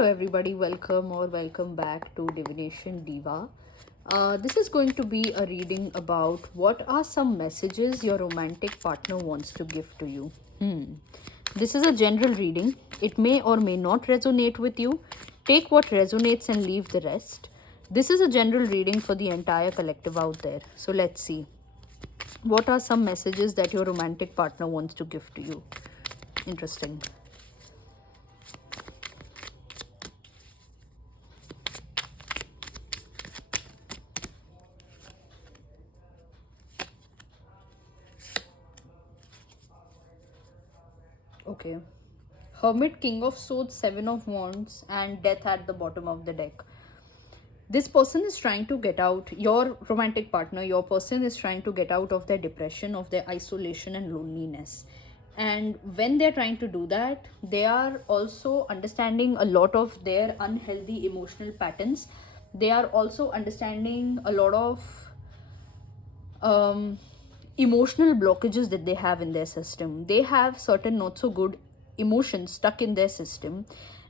Hello everybody, welcome or welcome back to Divination Diva. This is going to be a reading about what are some messages your romantic partner wants to give to you. This is a general reading. It may or may not resonate with you. Take what resonates and leave the rest. This is a general reading for the entire collective out there. So let's see. What are some messages that your romantic partner wants to give to you? Interesting. Okay. Hermit, King of Swords, Seven of Wands, and Death at the bottom of the deck. This person is trying to get out, your romantic partner, your person is trying to get out of their depression, of their isolation and loneliness. And when they're trying to do that, they are also understanding a lot of their unhealthy emotional patterns. They are also understanding a lot of um, emotional blockages that they have in their system. They have certain not so good emotions stuck in their system,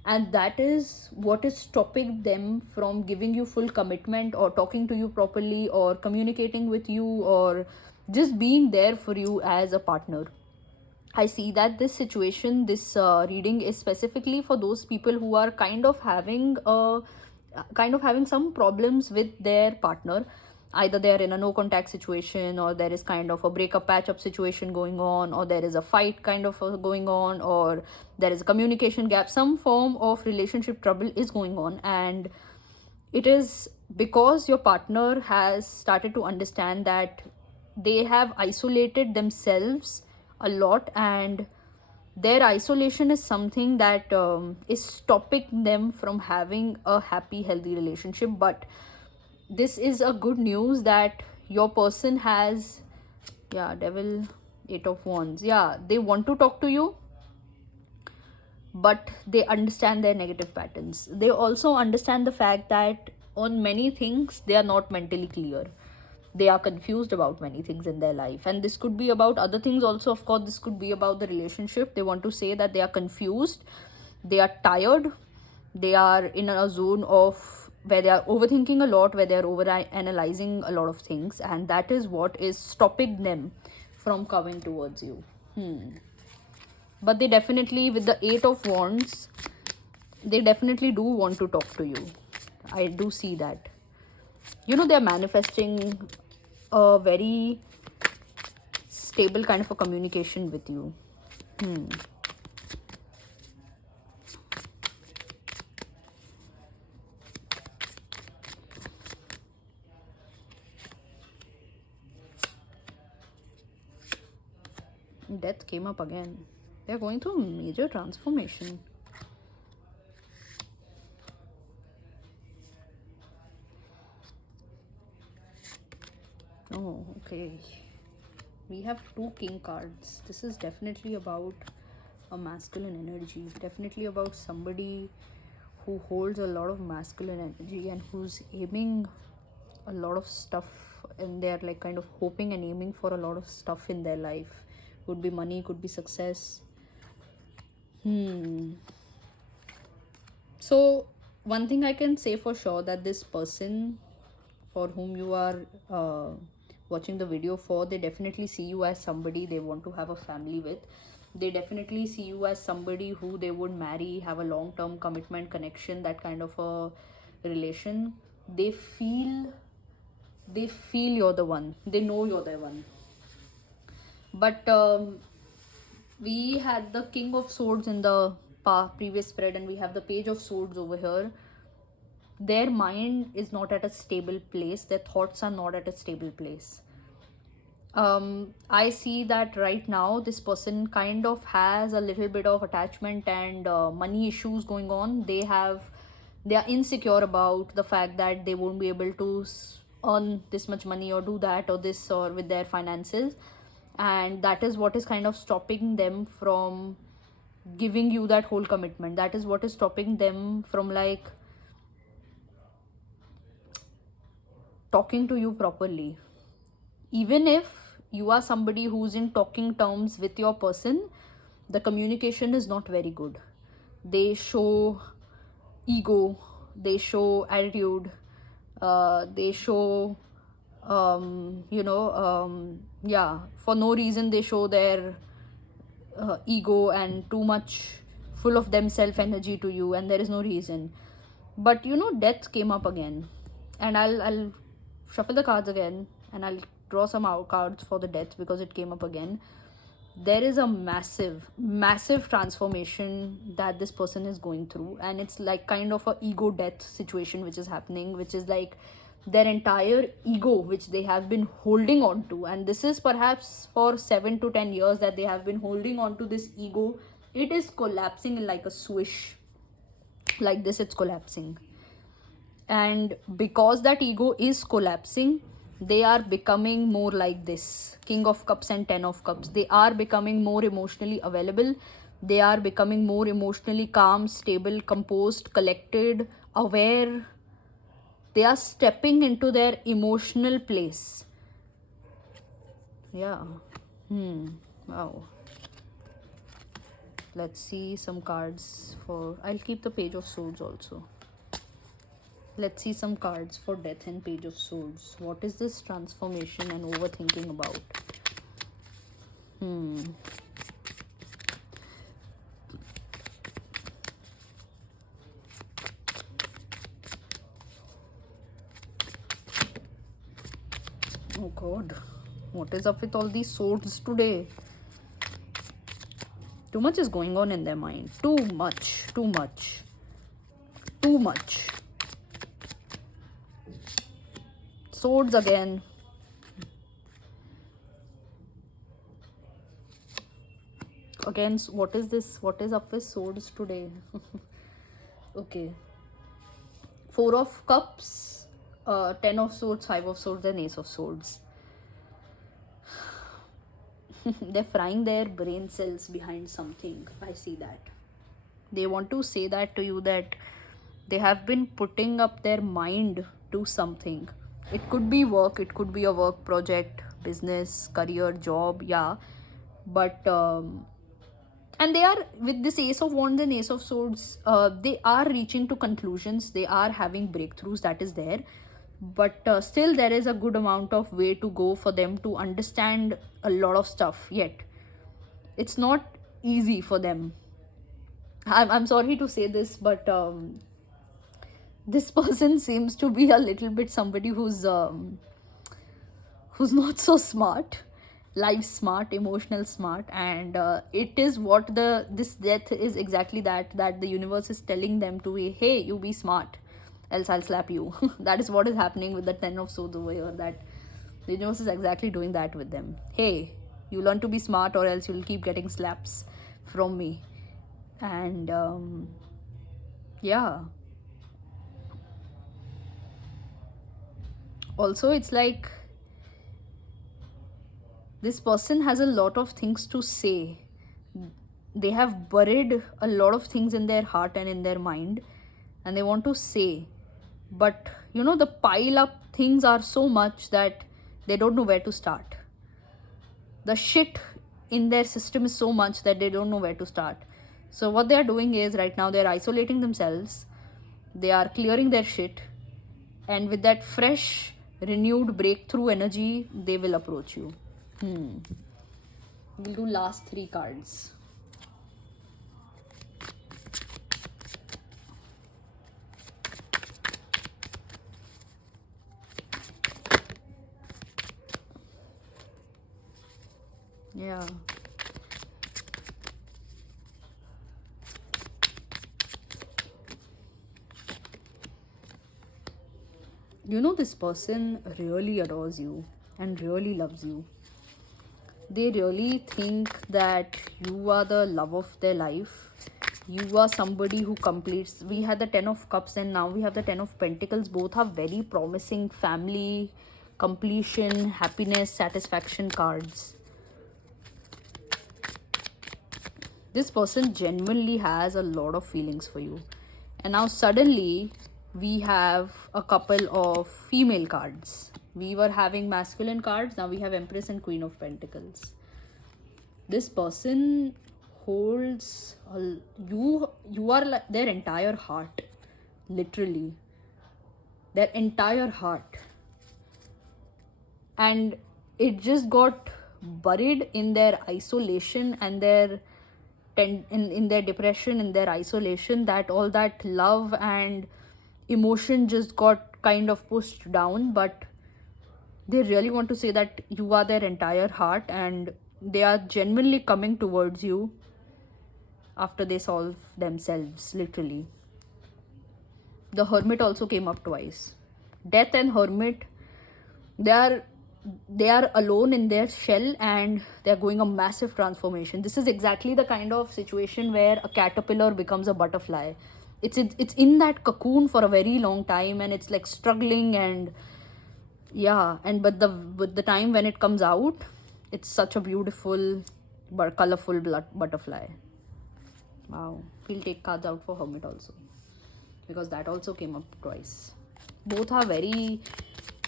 and that is what is stopping them from giving you full commitment or talking to you properly or communicating with you or just being there for you as a partner. I see that this situation, this reading is specifically for those people who are kind of having some problems with their partner. Either they are in a no contact situation, or there is kind of a breakup patch up situation going on, or there is a fight kind of going on, or there is a communication gap. Some form of relationship trouble is going on, and it is because your partner has started to understand that they have isolated themselves a lot, and their isolation is something that is stopping them from having a happy healthy relationship. But this is a good news that your person has, yeah, Devil, Eight of Wands, yeah, they want to talk to you, but they understand their negative patterns. They also understand the fact that on many things they are not mentally clear. They are confused about many things in their life, and this could be about other things also. Of course, this could be about the relationship. They want to say that they are confused, they are tired, they are in a zone of where they are overthinking a lot, where they are over analyzing a lot of things, and that is what is stopping them from coming towards you. But they definitely, with the Eight of Wands, they definitely do want to talk to you. I do see that. You know, they're manifesting a very stable kind of a communication with you. Death came up again. They're going through major transformation. Oh, okay. We have two king cards. This is definitely about a masculine energy. Definitely about somebody who holds a lot of masculine energy and who's aiming a lot of stuff, and they're like kind of hoping and aiming for a lot of stuff in their life. Could be money, could be success. So one thing I can say for sure, that this person for whom you are watching the video for, they definitely see you as somebody they want to have a family with. They definitely see you as somebody who they would marry, have a long-term commitment, connection, that kind of a relation. They feel you're the one. They know you're the one. But we had the King of Swords in the previous spread, and we have the Page of Swords over here. Their mind is not at a stable place, their thoughts are not at a stable place. I see that right now this person kind of has a little bit of attachment and money issues going on. They are insecure about the fact that they won't be able to earn this much money or do that or this or with their finances, and that is what is kind of stopping them from giving you that whole commitment. That is what is stopping them from like talking to you properly. Even if you are somebody who's in talking terms with your person, the communication is not very good. They show ego, they show attitude, they show yeah, for no reason they show their ego and too much full of themself energy to you, and there is no reason. But death came up again, and I'll shuffle the cards again, and I'll draw some out cards for the death because it came up again. There is a massive transformation that this person is going through, and it's like kind of a ego death situation which is happening, which is like their entire ego which they have been holding on to, and this is perhaps for 7 to 10 years that they have been holding on to this ego. It is collapsing in like a swish, like this, it's collapsing. And because that ego is collapsing, they are becoming more like this King of Cups and Ten of Cups. They are becoming more emotionally available, they are becoming more emotionally calm, stable, composed, collected, aware. They are stepping into their emotional place. Yeah. Wow. Let's see some cards for, I'll keep the Page of Swords also. Let's see some cards for Death and Page of Swords. What is this transformation and overthinking about? Oh God, what is up with all these swords today? Too much is going on in their mind. Too much. Swords again. Again, what is this? What is up with swords today? Okay. 4 of Cups, 10 of Swords, 5 of Swords, and Ace of Swords. They're frying their brain cells behind something. I see that. They want to say that to you, that they have been putting up their mind to something. It could be work, it could be a work project, business, career, job, yeah. But and they are, with this Ace of Wands and Ace of Swords, they are reaching to conclusions, they are having breakthroughs, that is there. But still there is a good amount of way to go for them to understand a lot of stuff yet. It's not easy for them. I'm sorry to say this, but this person seems to be a little bit somebody who's not so smart, life smart, emotional smart, and it is what this death is exactly that the universe is telling them to be, hey, you be smart, else I'll slap you. That is what is happening with the 10 of Swords over here, that the universe is exactly doing that with them. Hey, you learn to be smart or else you'll keep getting slaps from me. And yeah, also it's like this person has a lot of things to say. They have buried a lot of things in their heart and in their mind, and they want to say, but the pile up things are so much that they don't know where to start. The shit in their system is so much that they don't know where to start. So what they are doing is, right now they're isolating themselves, they are clearing their shit, and with that fresh, renewed breakthrough energy, they will approach you. We'll do last 3 cards. Yeah. This person really adores you and really loves you. They really think that you are the love of their life. You are somebody who completes. We had the 10 of Cups and now we have the 10 of Pentacles. Both are very promising family, completion, happiness, satisfaction cards. This person genuinely has a lot of feelings for you. And now suddenly we have a couple of female cards. We were having masculine cards, now we have Empress and Queen of Pentacles. This person holds you are like their entire heart. literally, their entire heart. And it just got buried in their isolation and their in their depression, in their isolation, that all that love and emotion just got kind of pushed down. But they really want to say that you are their entire heart, and they are genuinely coming towards you after they solve themselves, literally. The Hermit also came up twice. Death and Hermit, they are they are alone in their shell, and they're going a massive transformation. This is exactly the kind of situation where a caterpillar becomes a butterfly. It's in that cocoon for a very long time, and it's like struggling, and yeah, and but the time when it comes out, it's such a beautiful but colorful butterfly. Wow. We'll take cards out for Hermit also, because that also came up twice. Both are very,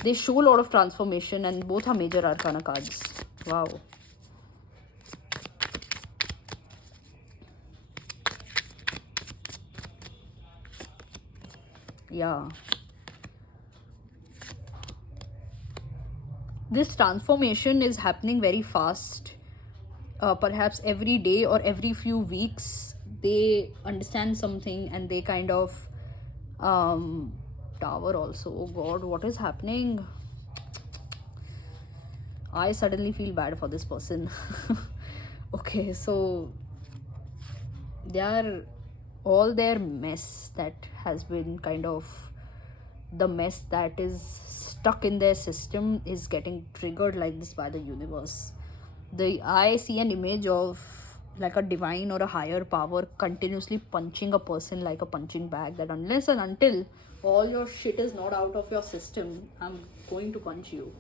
they show a lot of transformation, and both are major arcana cards. Wow. Yeah. This transformation is happening very fast. Perhaps every day or every few weeks, they understand something and they kind of Tower also. Oh god, what is happening? I suddenly feel bad for this person. Okay, so they are all their mess that has been kind of, the mess that is stuck in their system is getting triggered like this by the universe. I see an image of like a divine or a higher power continuously punching a person like a punching bag, that unless and until all your shit is not out of your system, I'm going to punch you.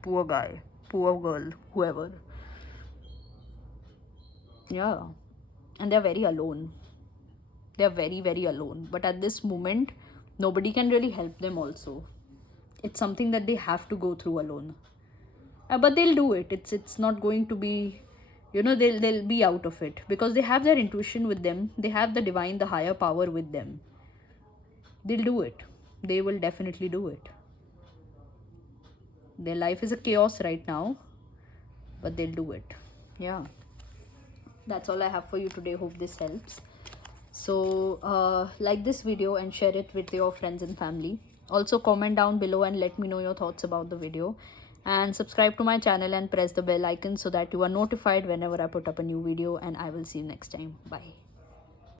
Poor guy, poor girl, whoever. Yeah. And they're very alone. They're very, very alone. But at this moment, nobody can really help them also. It's something that they have to go through alone. But they'll do it. It's not going to be, they'll be out of it, because they have their intuition with them. They have the divine, the higher power with them. They'll do it. They will definitely do it. Their life is a chaos right now, but they'll do it. Yeah. That's all I have for you today. Hope this helps. So like this video and share it with your friends and family. Also comment down below and let me know your thoughts about the video, and subscribe to my channel and press the bell icon so that you are notified whenever I put up a new video, and I will see you next time. Bye.